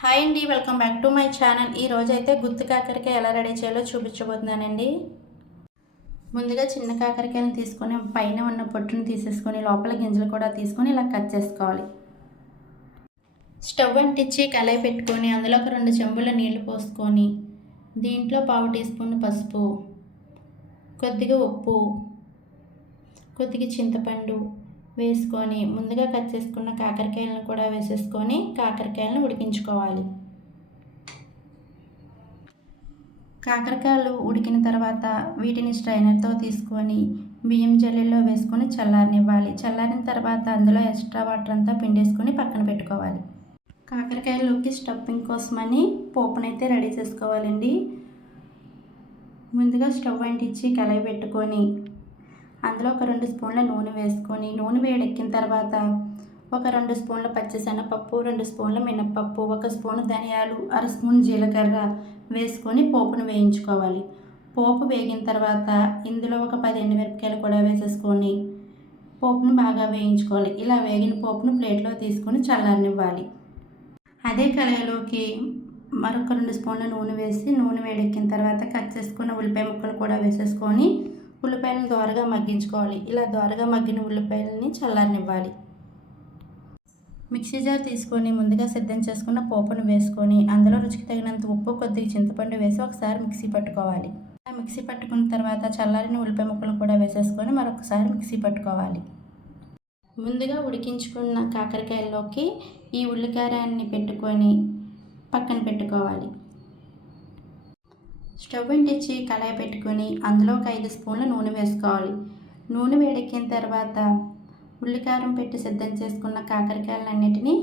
Hi అండి welcome back to my channel. ఈ రోజు అయితే గుత్తి కాకరకాయ ఎలా రెడీ చేయాలో చూపించబోతున్నానండి. ముందుగా చిన్న కాకరకాయని తీసుకొని పైన ఉన్న పొట్టును తీసేసుకొని లోపల గింజలు కూడా తీసుకొని ఇలా కట్ చేసుకోవాలి. స్టవ్ అంటించి కళాయి పెట్టుకొని అందులో ఒక రెండు చెంబుల నీళ్ళు పోసుకొని దీంట్లో పావు టీ స్పూన్ పసుపు కొద్దిగా ఉప్పు కొద్దిగా చింతపండు వేసుకొని ముందుగా కట్ చేసుకున్న కాకరకాయలను కూడా వేసేసుకొని కాకరకాయలను ఉడికించుకోవాలి. కాకరకాయలు ఉడికిన తర్వాత వీటిని స్ట్రైనర్తో తీసుకొని బియ్యం జల్లీలో వేసుకొని చల్లారనివ్వాలి. చల్లారిన తర్వాత అందులో ఎక్స్ట్రా వాటర్ అంతా పిండేసుకొని పక్కన పెట్టుకోవాలి. కాకరకాయలోకి స్టఫింగ్ కోసమని పోపునైతే రెడీ చేసుకోవాలండి. ముందుగా స్టవ్ అంటించి కలయి పెట్టుకొని అందులో ఒక రెండు స్పూన్ల నూనె వేసుకొని నూనె వేడెక్కిన తర్వాత ఒక రెండు స్పూన్ల పచ్చిశనగపప్పు రెండు స్పూన్ల మినప్పప్పు ఒక స్పూన్ ధనియాలు అర స్పూన్ జీలకర్ర వేసుకొని పోపును వేయించుకోవాలి. పోపు వేగిన తర్వాత ఇందులో ఒక పది ఎండుమిరపకాయలు కూడా వేసేసుకొని పోపును బాగా వేయించుకోవాలి. ఇలా వేగిన పోపును ప్లేట్లో తీసుకొని చల్లారనివ్వాలి. అదే కళాయిలోకి మరొక రెండు స్పూన్ల నూనె వేసి నూనె వేడెక్కిన తర్వాత కట్ చేసుకున్న ఉల్లిపాయ ముక్కలు కూడా వేసేసుకొని ఉల్లిపాయలను దోరగా మగ్గించుకోవాలి. ఇలా దోరగా మగ్గిన ఉల్లిపాయలని చల్లారనివ్వాలి. మిక్సీ జార్ తీసుకొని ముందుగా సిద్ధం చేసుకున్న పోపును వేసుకొని అందులో రుచికి తగినంత ఉప్పు కొద్దిగా చింతపండు వేసి ఒకసారి మిక్సీ పట్టుకోవాలి. మిక్సీ పట్టుకున్న తర్వాత చల్లారిన ఉల్లిపాయ ముక్కలు కూడా వేసేసుకొని మరొకసారి మిక్సీ పట్టుకోవాలి. ముందుగా ఉడికించుకున్న కాకరకాయల్లోకి ఈ ఉల్లికారాన్ని పెట్టుకొని పక్కన పెట్టుకోవాలి. స్టవ్ అంటించి కళాయి పెట్టుకొని అందులో ఒక ఐదు స్పూన్ల నూనె వేసుకోవాలి. నూనె వేడెక్కిన తర్వాత ఉల్లికారం పెట్టి సిద్ధం చేసుకున్న కాకరకాయలన్నిటినీ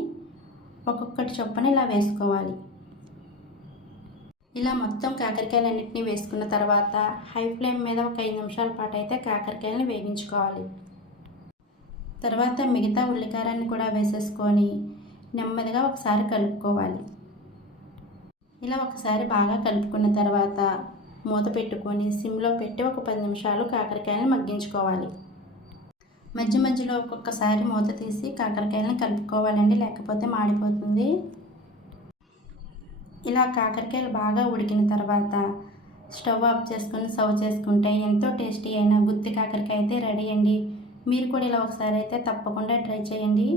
ఒక్కొక్కటి చొప్పున ఇలా వేసుకోవాలి. ఇలా మొత్తం కాకరకాయలన్నింటినీ వేసుకున్న తర్వాత హై ఫ్లేమ్ మీద ఒక ఐదు నిమిషాల పాటు అయితే కాకరకాయలను వేగించుకోవాలి. తర్వాత మిగతా ఉల్లికారాన్ని కూడా వేసేసుకొని నెమ్మదిగా ఒకసారి కలుపుకోవాలి. ఇలా ఒకసారి బాగా కలుపుకున్న తర్వాత మూత పెట్టుకొని సిమ్లో పెట్టి ఒక పది నిమిషాలు కాకరకాయలను మగ్గించుకోవాలి. మధ్య మధ్యలో ఒక్కొక్కసారి మూత తీసి కాకరకాయలను కలుపుకోవాలండి లేకపోతే మాడిపోతుంది. ఇలా కాకరకాయలు బాగా ఉడికిన తర్వాత స్టవ్ ఆఫ్ చేసుకొని సర్వ్ చేసుకుంటే ఎంతో టేస్టీ అయిన గుత్తి కాకరకాయ అయితే రెడీ అండి. మీరు కూడా ఇలా ఒకసారి అయితే తప్పకుండా ట్రై చేయండి.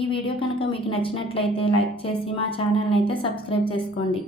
ఈ వీడియో కనుక మీకు నచ్చినట్లయితే లైక్ చేసి మా ఛానల్ని అయితే సబ్స్క్రైబ్ చేసుకోండి.